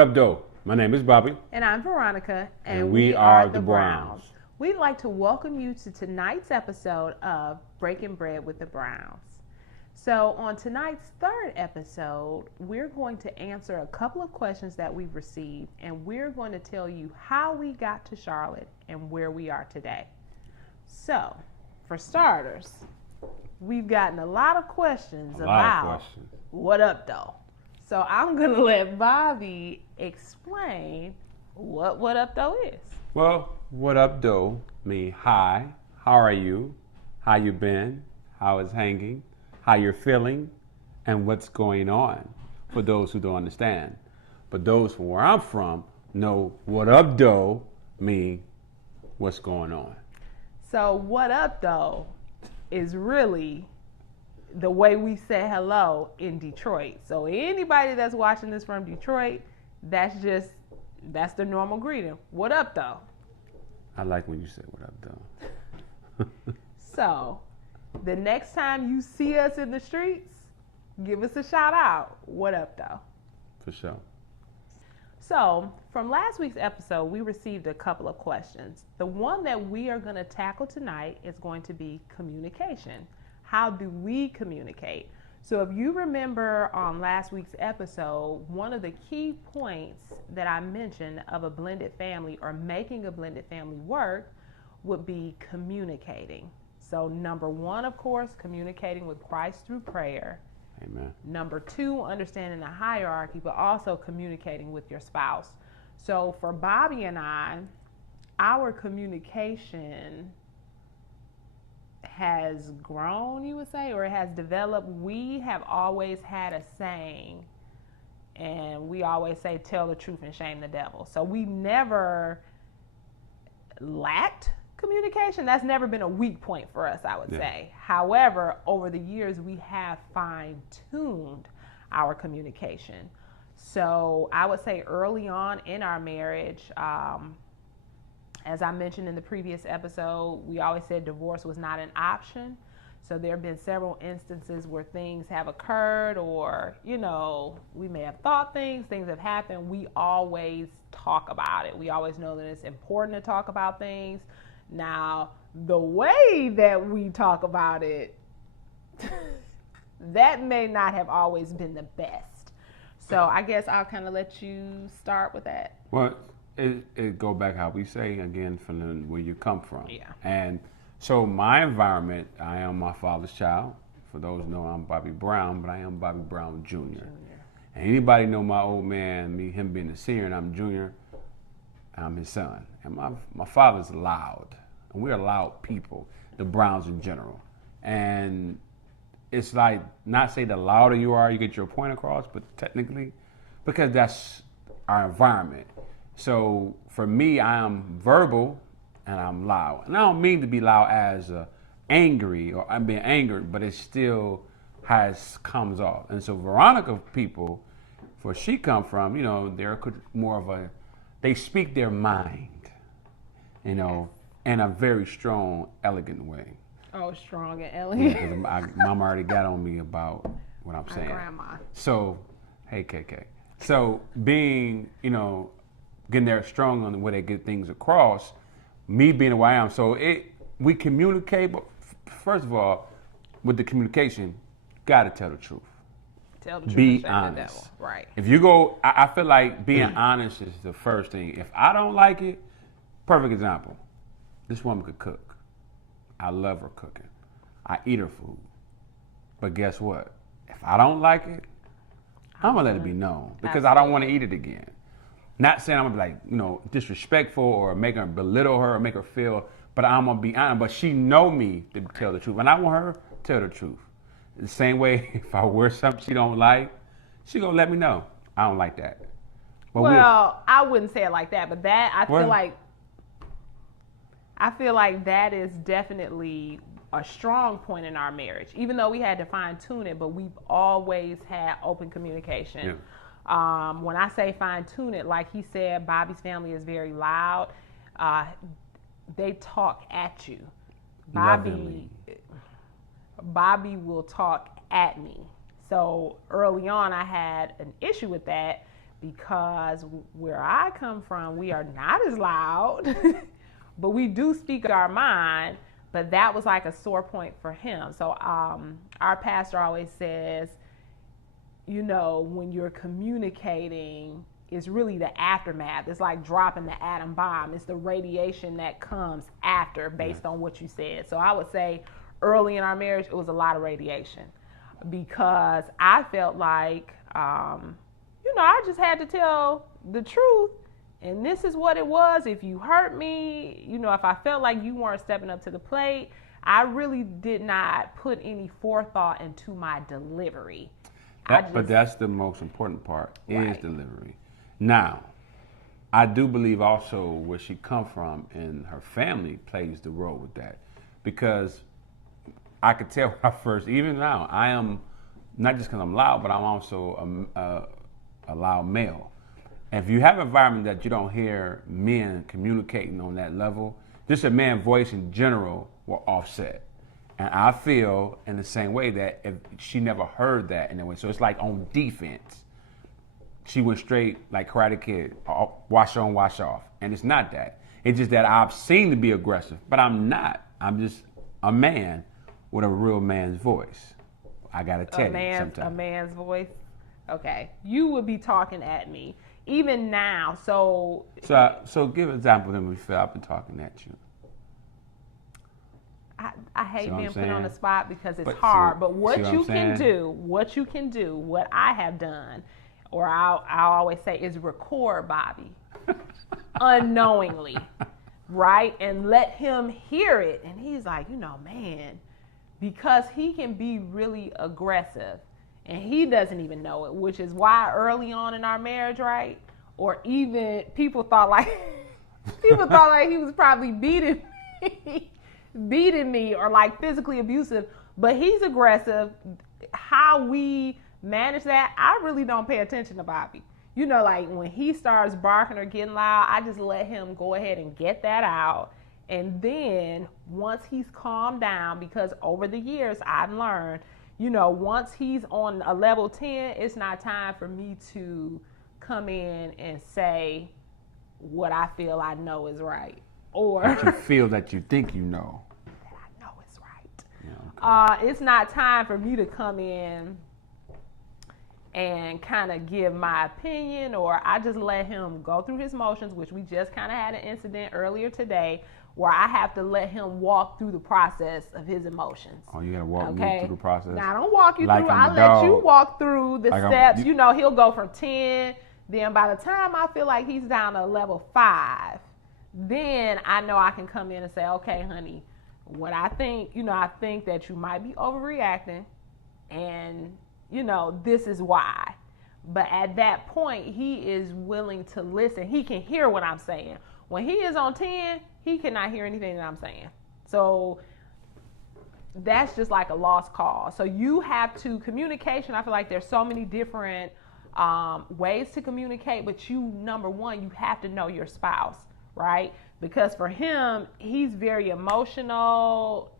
up, though? My name is Bobby. And I'm Veronica. And we are the Browns. We'd like to welcome you to tonight's episode of Breaking Bread with the Browns. So on tonight's third episode, we're going to answer a couple of questions that we've received, and we're going to tell you how we got to Charlotte and where we are today. So, for starters, we've gotten a lot of questions about what up, though. So I'm going to let Bobby explain what up, though is. Well, what up, though mean hi, how are you, how you been, how it's hanging, how you're feeling, and what's going on, for those who don't understand. But those from where I'm from know what up, though mean what's going on. So what up, though is really the way we say hello in Detroit. So anybody that's watching this from Detroit, that's the normal greeting. What up, though? I like when you say what up, though. So the next time you see us in the streets, give us a shout out. What up, though? For sure. So from last week's episode, we received a couple of questions. The one that we are going to tackle tonight is going to be communication. How do we communicate? So if you remember on last week's episode, one of the key points that I mentioned of a blended family or making a blended family work would be communicating. So number one, of course, communicating with Christ through prayer. Amen. Number two, understanding the hierarchy, but also communicating with your spouse. So for Bobby and I, our communication has grown, you would say, or it has developed. We have always had a saying, and we always say, tell the truth and shame the devil. So we never lacked communication. That's never been a weak point for us, I would say. However, over the years, we have fine-tuned our communication. So I would say early on in our marriage, as I mentioned in the previous episode, we always said divorce was not an option. So there have been several instances where things have occurred or, we may have thought things have happened. We always talk about it. We always know that it's important to talk about things. Now, the way that we talk about it, that may not have always been the best. So I guess I'll kind of let you start with that. Well, it go back how we say again from where you come from. Yeah. And so my environment, I am my father's child. For those who know, I'm Bobby Brown, but I am Bobby Brown Jr. And anybody know my old man, him being a senior and I'm junior, I'm his son. And my father's loud. And we're loud people, the Browns in general. And it's like, not say the louder you are, you get your point across, but technically, because that's our environment. So for me, I am verbal and I'm loud. And I don't mean to be loud as angry or I'm being angered, but it still comes off. And so Veronica people, where she come from, they're more of they speak their mind, in a very strong, elegant way. Oh, strong and elegant. Yeah, Mama already got on me about what I'm saying. My grandma. So, hey, KK. So being, getting there strong on the way they get things across, me being the way I am. So we communicate, but first of all, with the communication, gotta tell the truth. Tell the truth. Be honest. The devil. Right. If you go, I feel like being honest is the first thing. If I don't like it, perfect example. This woman could cook. I love her cooking. I eat her food. But guess what? If I don't like it, I'm gonna let it be known because I don't want to eat it again. Not saying I'm gonna be like, disrespectful or make her belittle her or make her feel, but I'm gonna be honest. But she know me to tell the truth, and I want her to tell the truth. The same way, if I wear something she don't like, she gonna let me know. I don't like that. But I wouldn't say it like that, but that I feel like that is definitely a strong point in our marriage. Even though we had to fine tune it, but we've always had open communication. Yeah. When I say fine tune it, like he said, Bobby's family is very loud. They talk at you. Bobby will talk at me. So early on, I had an issue with that because where I come from, we are not as loud, but we do speak our mind. But that was like a sore point for him. So our pastor always says, you know, when you're communicating, it's really the aftermath. It's like dropping the atom bomb. It's the radiation that comes after based on what you said. So I would say early in our marriage, it was a lot of radiation because I felt like, you know, I just had to tell the truth. And this is what it was. If you hurt me, you know, if I felt like you weren't stepping up to the plate, I really did not put any forethought into my delivery. But that's the most important part, is delivery. Now, I do believe also where she come from and her family plays the role with that. Because I could tell when I first, even now, I am, not just because I'm loud, but I'm also a loud male. And if you have an environment that you don't hear men communicating on that level, just a man's voice in general will offset. And I feel in the same way that if she never heard that in that way, so it's like on defense, she went straight like Karate Kid, wash on, wash off. And it's not that. It's just that I've seen to be aggressive, but I'm not. I'm just a man with a real man's voice. I gotta tell you sometimes. A man's voice? Okay. You would be talking at me. Even now, so give an example then we feel I've been talking at you. I hate being put on the spot because it's hard. But what you can do, what I have done, or I'll always say is record Bobby unknowingly, right? And let him hear it. And he's like, you know, man, because he can be really aggressive and he doesn't even know it, which is why early on in our marriage, right? Or even people thought like he was probably beating me or like physically abusive, but he's aggressive. How we manage that, I really don't pay attention to Bobby. You know, like when he starts barking or getting loud, I just let him go ahead and get that out. And then once he's calmed down, because over the years I've learned, you know, once he's on a level 10, it's not time for me to come in and say what I feel I know is right. Or what you feel that you think you know. That I know is right. Yeah, okay. It's not time for me to come in and kind of give my opinion, or I just let him go through his motions, which we just kind of had an incident earlier today where I have to let him walk through the process of his emotions. Oh, you got to walk me through the process? Now, I don't walk you like through. I let you walk through the steps. You know, he'll go from 10. Then by the time I feel like he's down to level 5, then I know I can come in and say, okay, honey, what I think, you know, I think that you might be overreacting and, you know, this is why. But at that point, he is willing to listen. He can hear what I'm saying. When he is on 10, he cannot hear anything that I'm saying. So that's just like a lost cause. So you have to, communication, I feel like there's so many different ways to communicate, but number one, you have to know your spouse, right? Because for him, he's very emotional.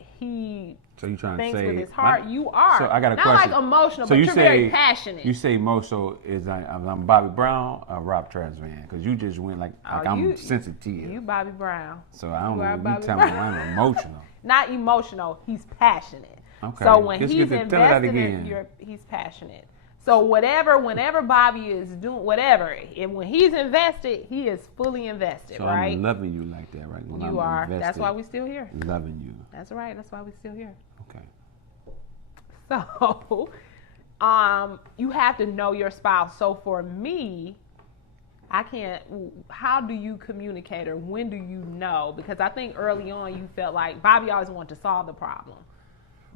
So you trying thinks to say with his heart. You are. So I got a not question. Like emotional, so but you're very passionate. You say emotional is I'm Bobby Brown or Rob Transvan? Because you just went like I'm sensitive. You Bobby Brown. So I don't know. You tell me I'm emotional. Not emotional. He's passionate. Okay. So when he's invested in he's passionate. So whenever Bobby is doing whatever, and when he's invested, he is fully invested, so right? I'm loving you like that, right? When you are. Invested, that's why we're still here. Loving you. That's right. That's why we're still here. Okay. So, you have to know your spouse. So for me, I can't. How do you communicate, or when do you know? Because I think early on you felt like Bobby always wanted to solve the problem,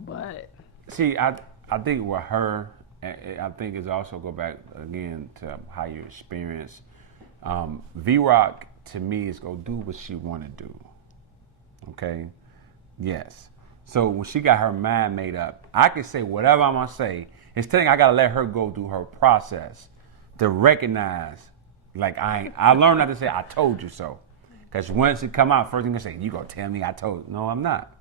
but see, I think with her. I think it's also go back again to how you experience. V-Rock to me is go do what she want to do. Okay, yes. So when she got her mind made up, I can say whatever I'm gonna say. Instead, I gotta let her go through her process to recognize. Like I learned not to say I told you so, because once it come out, first thing I say, you gonna tell me I told you. No, I'm not,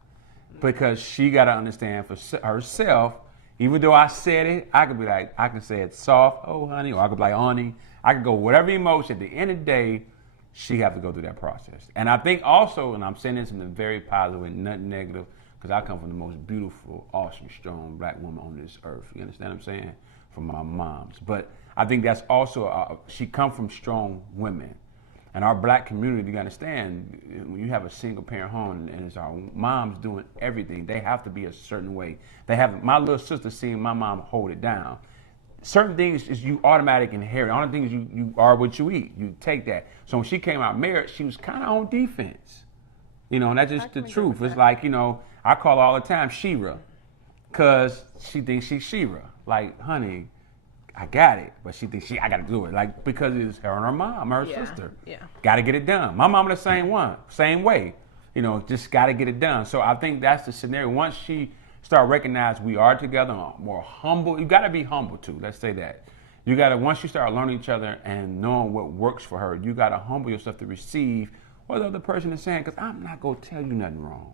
because she gotta understand for herself. Even though I said it, I could be like, I can say it soft, oh honey, or I could be like, honey, I could go whatever emotion. At the end of the day, she have to go through that process. And I think also, and I'm saying this in a very positive and nothing negative, because I come from the most beautiful, awesome, strong black woman on this earth. You understand what I'm saying? From my moms. But I think that's also, she come from strong women. And our black community, you understand, when you have a single parent home and it's our moms doing everything, they have to be a certain way. They have, my little sister seeing my mom hold it down. Certain things is you automatic inherit. All the things you are what you eat. You take that. So when she came out married, she was kind of on defense. You know, and that's just the truth. It's like, you know, I call her all the time Shira, because she thinks she's Shira. Like, honey, I got it, but she thinks I got to do it. Like, because it's her and her mom, her sister. Yeah. Got to get it done. My mama the same way. You know, just got to get it done. So I think that's the scenario. Once she start recognizing we are together, more humble. You got to be humble too. Let's say that. You got to, once you start learning each other and knowing what works for her, you got to humble yourself to receive what the other person is saying. Because I'm not gonna tell you nothing wrong.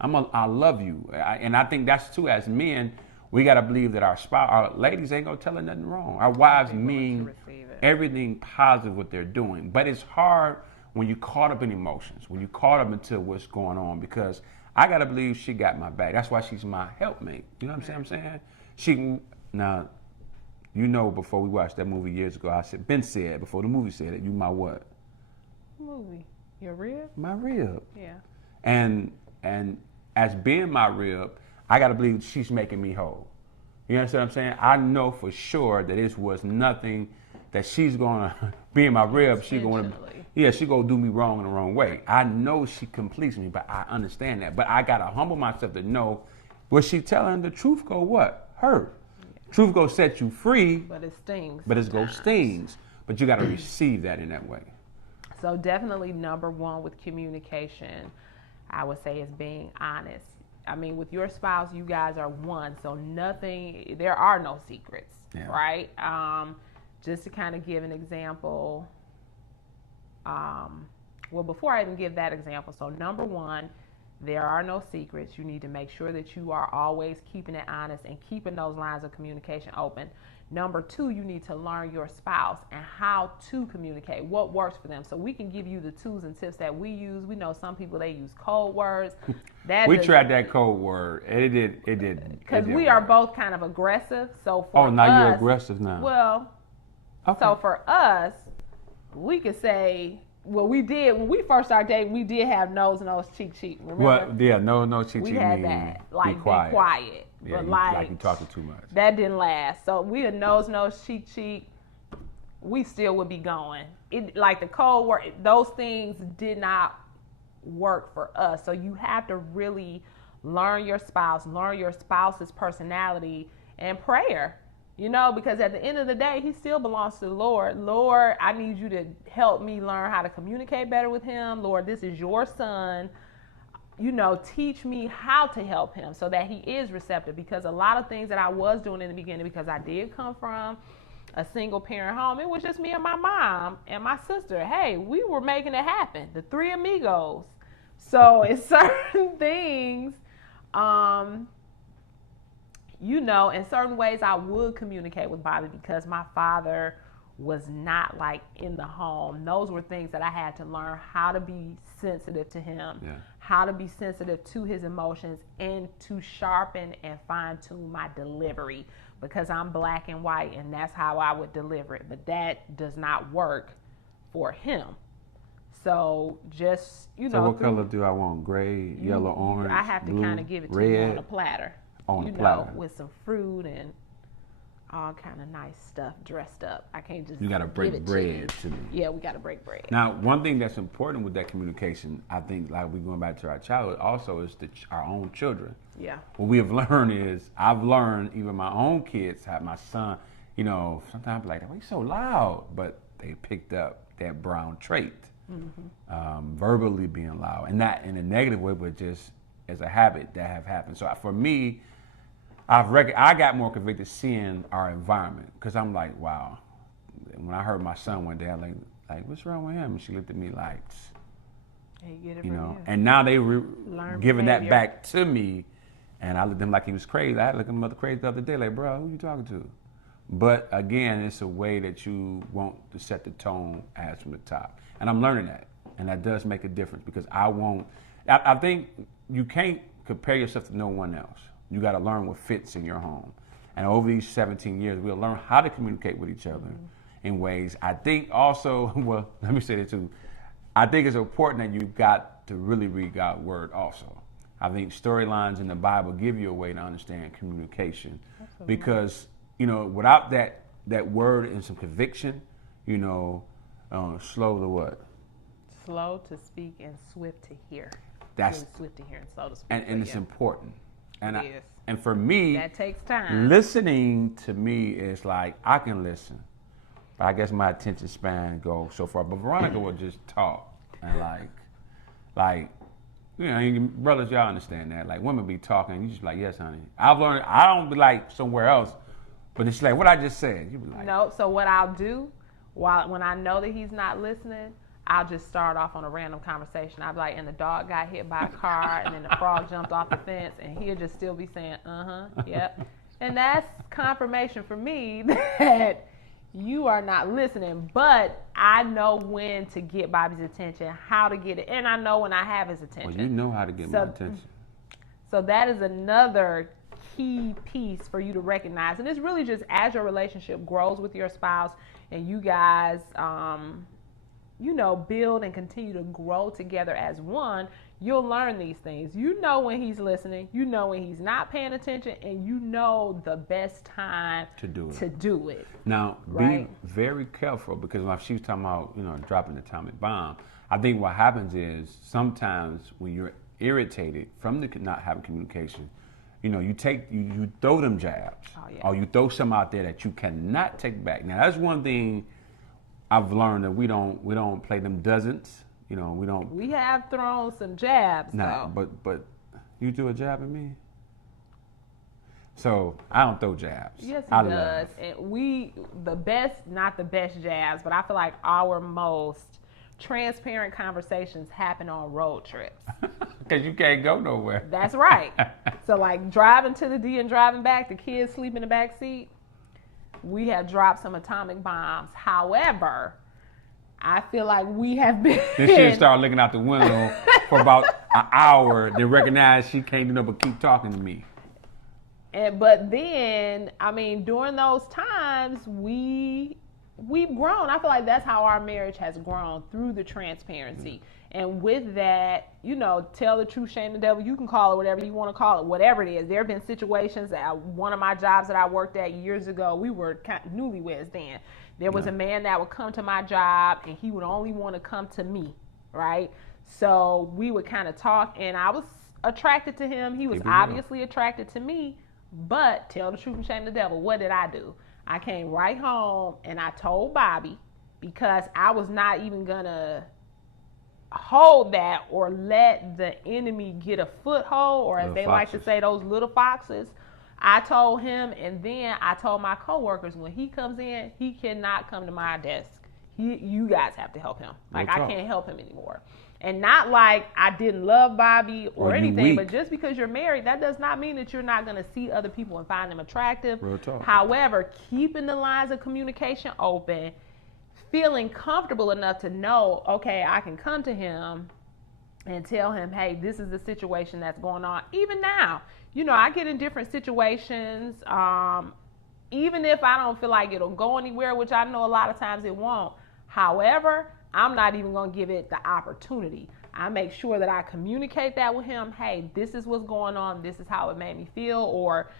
I love you, and I think that's too. As men, we got to believe that our spouse, our ladies, ain't gonna tell her nothing wrong. Our wives mean everything positive what they're doing, but it's hard when you caught up in emotions, when you caught up into what's going on, because I got to believe she got my back. That's why she's my helpmate. You know what I'm saying? Now, you know, before we watched that movie years ago, I said, Ben said, before the movie said it, you my what? Movie. Your rib? My rib. Yeah. And as being my rib, I got to believe she's making me whole. You understand what I'm saying? I know for sure that this was nothing that she's going to, being my rib, she's going to, she going to do me wrong in the wrong way. I know she completes me, but I understand that. But I got to humble myself to know, was she telling the truth go what? Hurt. Yeah. Truth go set you free. But it stings. But it go stings. But you got to receive that in that way. So definitely number one with communication, I would say, is being honest. I mean, with your spouse, you guys are one, so there are no secrets, right? Just to kind of give an example, well, before I even give that example, so number one, there are no secrets. You need to make sure that you are always keeping it honest and keeping those lines of communication open. Number two, you need to learn your spouse and how to communicate, what works for them. So we can give you the tools and tips that we use. We know some people, they use code words. We tried that code word, and it didn't. Because we are both kind of aggressive. So for us, you're aggressive now. Well, so for us, we could say, well, we did, when we first started dating, we did have nose, cheek, remember? Well, yeah, no, cheek, we had that, like, be quiet. Yeah, but like you talking too much. That didn't last. So we had nose, cheek, we still would be going. It, like the code word, those things did not work for us. So you have to really learn your spouse, learn your spouse's personality and prayer. You know, because at the end of the day, he still belongs to the Lord. Lord, I need you to help me learn how to communicate better with him. Lord, this is your son. You know, teach me how to help him so that he is receptive. Because a lot of things that I was doing in the beginning, because I did come from a single parent home, it was just me and my mom and my sister. Hey, we were making it happen. The three amigos. So it's certain things, you know, in certain ways I would communicate with Bobby because my father was not like in the home. Those were things that I had to learn how to be sensitive to him, how to be sensitive to his emotions, and to sharpen and fine tune my delivery because I'm black and white and that's how I would deliver it. But that does not work for him. So just, you know. So what color do I want? Gray, yellow, orange, I have to kind of give it to red, you on a platter. On a platter. Know, with some fruit and all kind of nice stuff dressed up. I can't just. You got to break bread to me. Yeah, we got to break bread. Now, one thing that's important with that communication, I think, like we're going back to our childhood, also is our own children. Yeah. What we have learned is, I've learned, even my own kids, have my son, you know, sometimes like, oh, he's so loud, but they picked up that brown trait, verbally being loud, and not in a negative way, but just as a habit that have happened. So for me, I got more convicted seeing our environment because I'm like, wow. When I heard my son one day, I'm like, what's wrong with him? And she looked at me like, hey, get it you from know. you. And now they giving that behavior. back to me, and I looked at him like he was crazy. I looked at my mother crazy the other day, like, bro, who you talking to? But again, it's a way that you want to set the tone as from the top. And I'm learning that. And that does make a difference because I think you can't compare yourself to no one else. You got to learn what fits in your home. And over these 17 years, we'll learn how to communicate with each other in ways. I think also, well, let me say that too. I think it's important that you've got to really read God's word also. I think storylines in the Bible give you a way to understand communication. Absolutely. Because, without that word and some conviction, slow to what? Slow to speak and swift to hear. That's really swift to hear and slow to speak. And it's important. It is. And for me, that takes time. Listening to me is like I can listen, but I guess my attention span goes so far. But Veronica will just talk and brothers, y'all understand that. Like women be talking, you just like, yes, honey. I've learned. I don't be like somewhere else, but it's like what I just said. You be like, no. So what I'll do, when I know that he's not listening, I'll just start off on a random conversation. I'll be like, and the dog got hit by a car, and then the frog jumped off the fence, and he'll just still be saying, yep. And that's confirmation for me that you are not listening. But I know when to get Bobby's attention, how to get it, and I know when I have his attention. Well, you know how to get my attention. So that is another key piece for you to recognize. And it's really just as your relationship grows with your spouse and you guys build and continue to grow together as one, you'll learn these things. You know when he's listening, you know when he's not paying attention, and you know the best time to do it. Now, be very careful because when she was talking about, dropping the atomic bomb, I think what happens is sometimes when you're irritated from the not having communication, you throw them jabs, or you throw some out there that you cannot take back. Now, that's one thing I've learned that we don't play them dozens. We don't. We have thrown some jabs. No, but you do a jab at me. So I don't throw jabs. Yes, he does. And not the best jabs, but I feel like our most transparent conversations happen on road trips. Because you can't go nowhere. That's right. So like driving to the D and driving back, the kids sleep in the back seat. We have dropped some atomic bombs. However, I feel like we have been. Then she'll start looking out the window for about an hour, then recognize she can't do nothing but keep talking to me. But then, during those times, we've grown. I feel like that's how our marriage has grown, through the transparency. And with that, tell the truth, shame the devil. You can call it whatever you want to call it, whatever it is. There have been situations at one of my jobs that I worked at years ago. We were kind of newlyweds then. There was a man that would come to my job, and he would only want to come to me, right? So we would kind of talk, and I was attracted to him. He was obviously attracted to me, but tell the truth and shame the devil. What did I do? I came right home, and I told Bobby, because I was not even going to hold that or let the enemy get a foothold, or as they like to say, those little foxes. I told him, and then I told my coworkers, when he comes in, he cannot come to my desk. You guys have to help him. Like, I can't help him anymore. And not like I didn't love Bobby or anything, but just because you're married, that does not mean that you're not going to see other people and find them attractive. Real talk. However, keeping the lines of communication open, feeling comfortable enough to know, okay, I can come to him and tell him, hey, this is the situation that's going on. Even now, I get in different situations, even if I don't feel like it'll go anywhere, which I know a lot of times it won't. However, I'm not even going to give it the opportunity. I make sure that I communicate that with him. Hey, this is what's going on. This is how it made me feel, or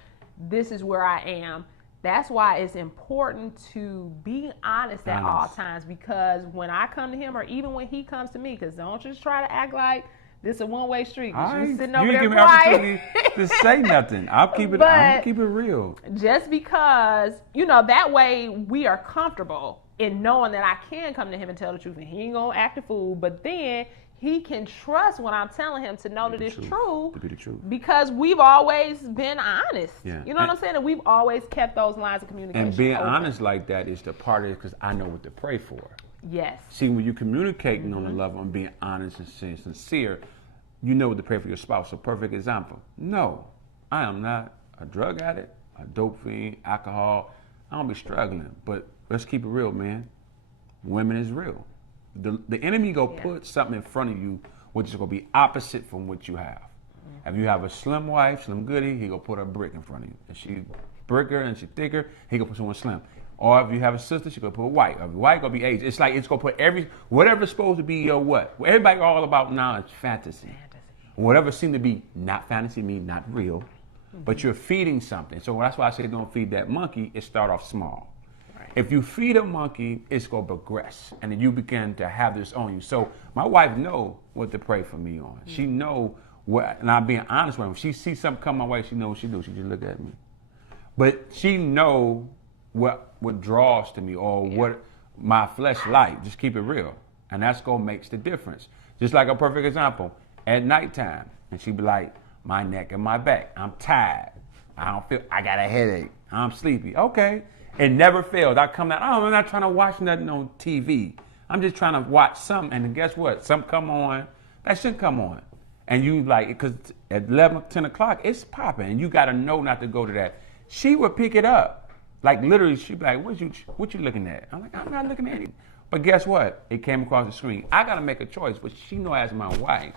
this is where I am. That's why it's important to be honest at all times, because when I come to him, or even when he comes to me, because don't just try to act like this is a one-way street. You sitting over there quiet. To say nothing. I'm keep it real. Just because, that way we are comfortable in knowing that I can come to him and tell the truth, and he ain't gonna act a fool. But then he can trust what I'm telling him to know that it's true. To be the truth. Because we've always been honest. Yeah. You know what I'm saying? And we've always kept those lines of communication And being open. honest like that is the part of it, because I know what to pray for. Yes. See, when you're communicating on the level and being honest and sincere, you know what to pray for your spouse. A perfect example. No, I am not a drug addict, a dope fiend, alcohol. I don't be struggling. But let's keep it real, man. Women is real. The enemy go put something in front of you which is gonna be opposite from what you have. If you have a slim wife, Slim Goody, he gonna put a brick in front of you. If she bricker and she thicker, he gonna put someone slim. Or if you have a sister, she gonna put white. If white gonna be Asian. It's like it's gonna put whatever's supposed to be your what. Everybody all about now is fantasy. Whatever seemed to be not fantasy means not real, but you're feeding something. So that's why I say don't feed that monkey. It start off small. Right. If you feed a monkey, it's gonna progress, and then you begin to have this on you. So my wife know what to pray for me on. She know what, and I'm being honest with her. If she sees something come my way, she knows what she do. She just look at me. But she know what draws to me or what my flesh like. Just keep it real. And that's what makes the difference. Just like a perfect example, at nighttime, and she be like, my neck and my back, I'm tired. I got a headache. I'm sleepy. Okay. It never fails. I come out, I'm not trying to watch nothing on TV. I'm just trying to watch something. And guess what? Something come on that shouldn't come on. And you like, because at 11, 10 o'clock, it's popping. And you got to know not to go to that. She would pick it up. Like literally, she'd be like, what you looking at? I'm like, I'm not looking at anything. But guess what? It came across the screen. I got to make a choice, but she know as my wife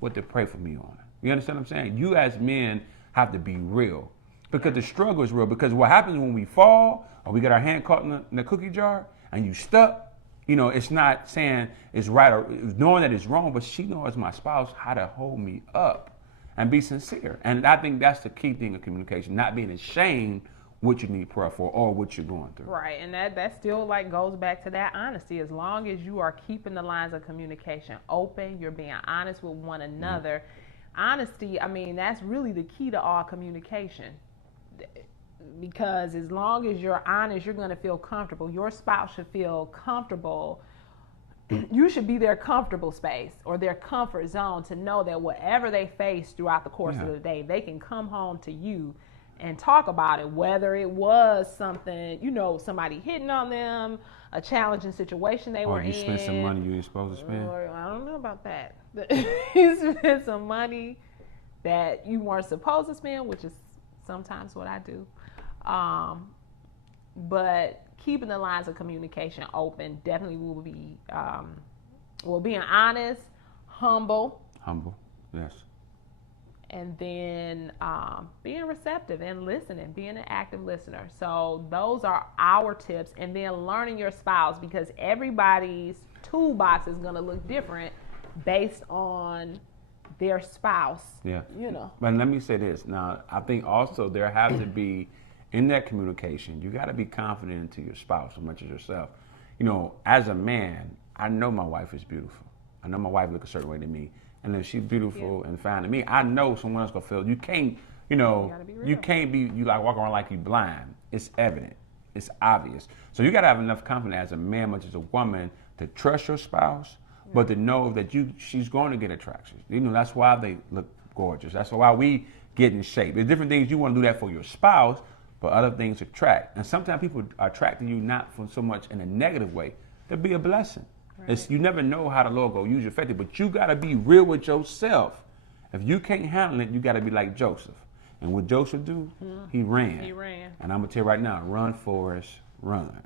what to pray for me on. You understand what I'm saying? You as men have to be real because the struggle is real. Because what happens when we fall or we get our hand caught in the cookie jar and you stuck, it's not saying it's right or knowing that it's wrong, but she knows as my spouse how to hold me up and be sincere. And I think that's the key thing of communication, not being ashamed what you need prayer for or what you're going through. Right, and that still like goes back to that honesty. As long as you are keeping the lines of communication open, you're being honest with one another. Honesty, I mean, that's really the key to all communication. Because as long as you're honest, you're going to feel comfortable. Your spouse should feel comfortable. You should be their comfortable space or their comfort zone to know that whatever they face throughout the course of the day, they can come home to you and talk about it, whether it was something, somebody hitting on them, a challenging situation they were in. Or you spent some money you ain't supposed to spend. Or, I don't know about that. You spent some money that you weren't supposed to spend, which is sometimes what I do. But keeping the lines of communication open definitely will be, being honest, humble. Humble, yes. And then being receptive and listening, being an active listener. So those are our tips. And then learning your spouse, because everybody's toolbox is going to look different based on their spouse. Yeah. But let me say this. Now, I think also there has to be, in that communication, you got to be confident into your spouse as much as yourself. As a man, I know my wife is beautiful. I know my wife looks a certain way to me. And if she's beautiful and fine to me, I know someone else gonna feel. You can't, you can't be, you like walk around like you blind. It's evident. It's obvious. So you gotta have enough confidence as a man, much as a woman, to trust your spouse, but to know that she's going to get attraction. That's why they look gorgeous. That's why we get in shape. There's different things you want to do that for your spouse, but other things attract. And sometimes people are attracting you not from so much in a negative way, to be a blessing. Right. You never know how the Lord go use you effectively, but you got to be real with yourself. If you can't handle it, you got to be like Joseph. And what Joseph do? He ran. And I'm going to tell you right now, run, Forrest, run.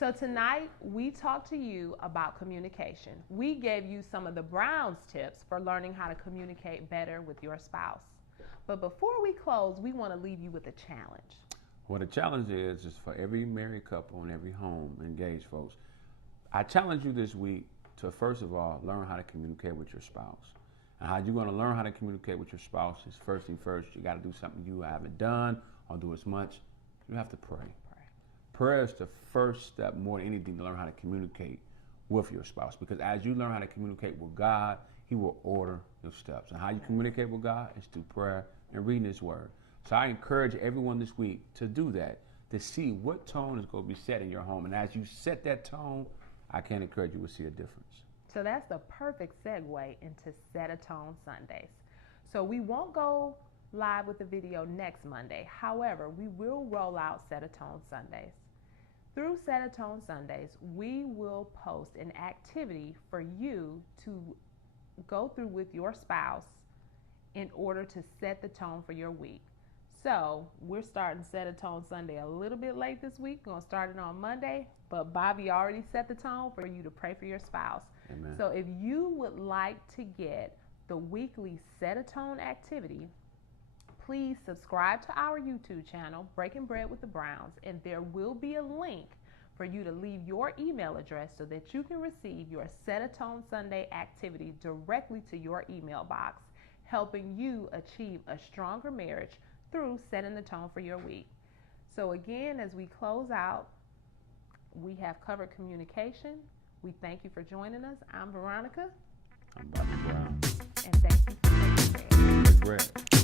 So tonight, we talked to you about communication. We gave you some of the Browns tips for learning how to communicate better with your spouse. But before we close, we want to leave you with a challenge. Well, the challenge is for every married couple and every home, engaged folks. I challenge you this week to, first of all, learn how to communicate with your spouse. And how you're going to learn how to communicate with your spouse is first thing first, you got to do something you haven't done or do as much. You have to pray. Prayer is the first step more than anything to learn how to communicate with your spouse. Because as you learn how to communicate with God, He will order your steps. And how you communicate with God is through prayer and reading His Word. So I encourage everyone this week to do that, to see what tone is going to be set in your home. And as you set that tone, I can encourage you to see a difference. So that's the perfect segue into Set a Tone Sundays. So we won't go live with the video next Monday. However, we will roll out Set a Tone Sundays. Through Set a Tone Sundays, we will post an activity for you to go through with your spouse in order to set the tone for your week. So we're starting Set a Tone Sunday a little bit late this week. We're going to start it on Monday, but Bobby already set the tone for you to pray for your spouse. Amen. So if you would like to get the weekly Set a Tone activity, please subscribe to our YouTube channel, Breaking Bread with the Browns, and there will be a link for you to leave your email address so that you can receive your Set a Tone Sunday activity directly to your email box, helping you achieve a stronger marriage through setting the tone for your week. So again, as we close out, we have covered communication. We thank you for joining us. I'm Veronica. I'm Bobby Brown. And thank you for breaking bread. Bread.